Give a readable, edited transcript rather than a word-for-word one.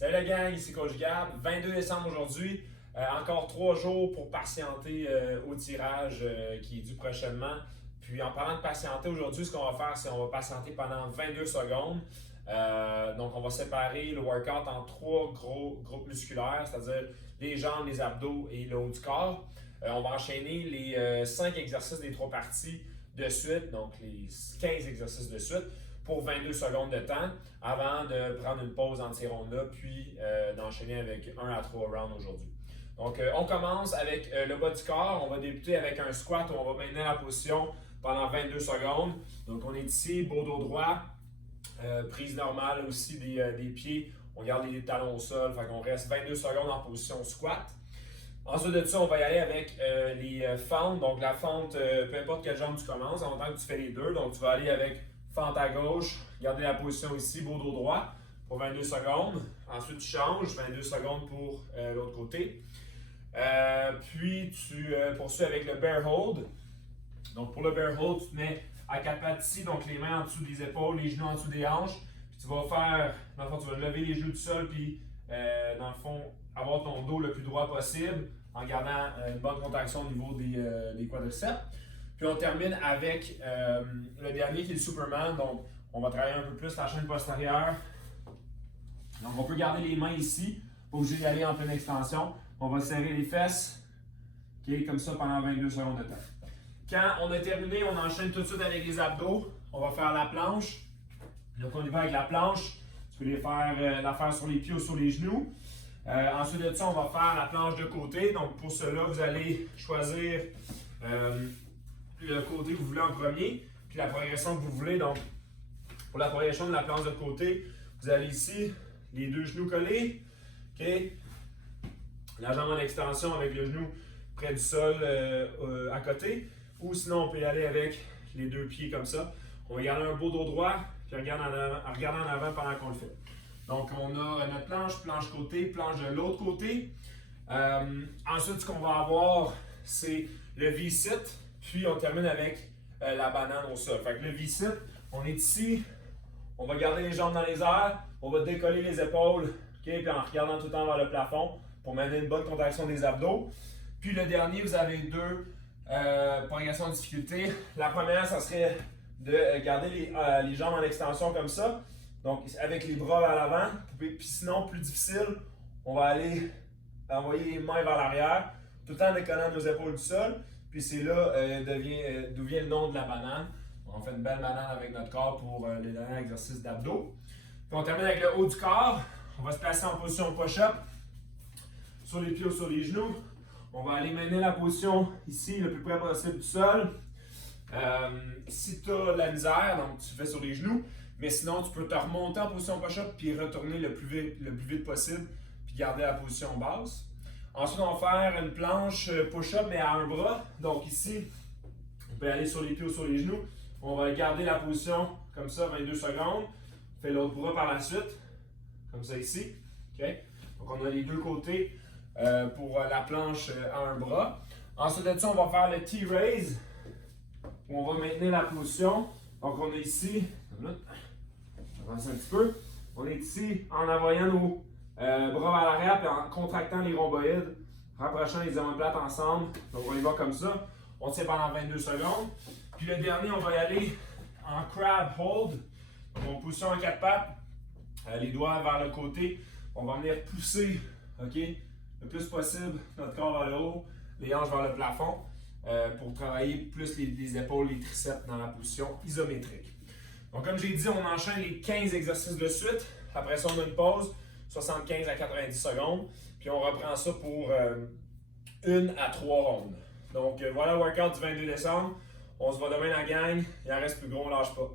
Salut la gang, ici Coach Gab. 22 décembre aujourd'hui. Encore 3 jours pour patienter au tirage qui est dû prochainement. Puis en parlant de patienter aujourd'hui, ce qu'on va faire, c'est qu'on va patienter pendant 22 secondes. Donc on va séparer le workout en 3 gros groupes musculaires, c'est-à-dire les jambes, les abdos et le haut du corps. On va enchaîner les 5 exercices des 3 parties de suite, donc les 15 exercices de suite, pour 22 secondes de temps avant de prendre une pause entre ces rondes-là, puis d'enchaîner avec 1 à 3 rounds aujourd'hui. Donc, on commence avec le bas du corps. On va débuter avec un squat où on va maintenir la position pendant 22 secondes. Donc, on est ici, beau dos droit, prise normale aussi des pieds. On garde les talons au sol, fait qu'on reste 22 secondes en position squat. Ensuite de ça, on va y aller avec les fentes. Donc, la fente, peu importe quelle jambe tu commences, en tant que tu fais les deux. Donc, tu vas aller avec fente à gauche, garder la position ici, beau dos droit, pour 22 secondes. Ensuite, tu changes, 22 secondes pour l'autre côté. Puis, tu poursuis avec le bear hold. Donc, pour le bear hold, tu te mets à 4 pattes ici, donc les mains en dessous des épaules, les genoux en dessous des hanches. Puis, tu vas faire, dans le fond, tu vas lever les genoux du sol, puis, dans le fond, avoir ton dos le plus droit possible en gardant une bonne contraction au niveau des quadriceps. Puis on termine avec le dernier qui est le Superman. Donc on va travailler un peu plus la chaîne postérieure. Donc on peut garder les mains ici, pas obligé d'y aller en pleine extension. On va serrer les fesses, okay, comme ça pendant 22 secondes de temps. Quand on a terminé, on enchaîne tout de suite avec les abdos. On va faire la planche. Donc on y va avec la planche. Tu peux la faire sur les pieds ou sur les genoux. Ensuite de ça, on va faire la planche de côté. Donc pour cela, vous allez choisir le côté que vous voulez en premier, puis la progression que vous voulez. Donc pour la progression de la planche de côté, vous allez ici, les deux genoux collés. Okay. La jambe en extension avec le genou près du sol à côté. Ou sinon, on peut y aller avec les deux pieds comme ça. On va garder un beau dos droit, puis regarder en avant pendant qu'on le fait. Donc, on a notre planche côté, planche de l'autre côté. Ensuite, ce qu'on va avoir, c'est le V-sit, puis on termine avec la banane au sol. Fait que le V-sit, on est ici, on va garder les jambes dans les airs, on va décoller les épaules, okay, puis en regardant tout le temps vers le plafond pour maintenir une bonne contraction des abdos. Puis le dernier, vous avez deux progressions de difficulté. La première, ça serait de garder les jambes en extension comme ça. Donc, avec les bras vers l'avant, puis sinon, plus difficile, on va aller envoyer les mains vers l'arrière, tout le temps en décollant nos épaules du sol. Puis c'est là d'où vient le nom de la banane. On fait une belle banane avec notre corps pour les derniers exercices d'abdos. Puis on termine avec le haut du corps. On va se placer en position push-up, sur les pieds ou sur les genoux. On va aller maintenir la position ici, le plus près possible du sol. Si tu as de la misère, donc tu fais sur les genoux. Mais sinon, tu peux te remonter en position push-up puis retourner le plus vite possible puis garder la position basse. Ensuite, on va faire une planche push-up mais à un bras. Donc ici, on peut aller sur les pieds ou sur les genoux. On va garder la position comme ça 22 secondes. On fait l'autre bras par la suite, comme ça ici. Okay? Donc on a les deux côtés pour la planche à un bras. Ensuite de ça, on va faire le T-raise où on va maintenir la position. Donc on est ici. Un petit peu. On est ici en envoyant nos bras vers l'arrière et en contractant les rhomboïdes, rapprochant les omoplates ensemble. Donc on y va comme ça. On tient pendant 22 secondes. Puis le dernier, on va y aller en crab hold. Donc on position en 4 pattes, les doigts vers le côté. On va venir pousser, okay, le plus possible notre corps vers le haut, les hanches vers le plafond pour travailler plus les épaules, les triceps dans la position isométrique. Donc, comme j'ai dit, on enchaîne les 15 exercices de suite. Après ça, on a une pause, 75 à 90 secondes. Puis on reprend ça pour 1 à 3 rondes. Donc, voilà le workout du 22 décembre. On se voit demain la gang. Il en reste plus gros, on lâche pas.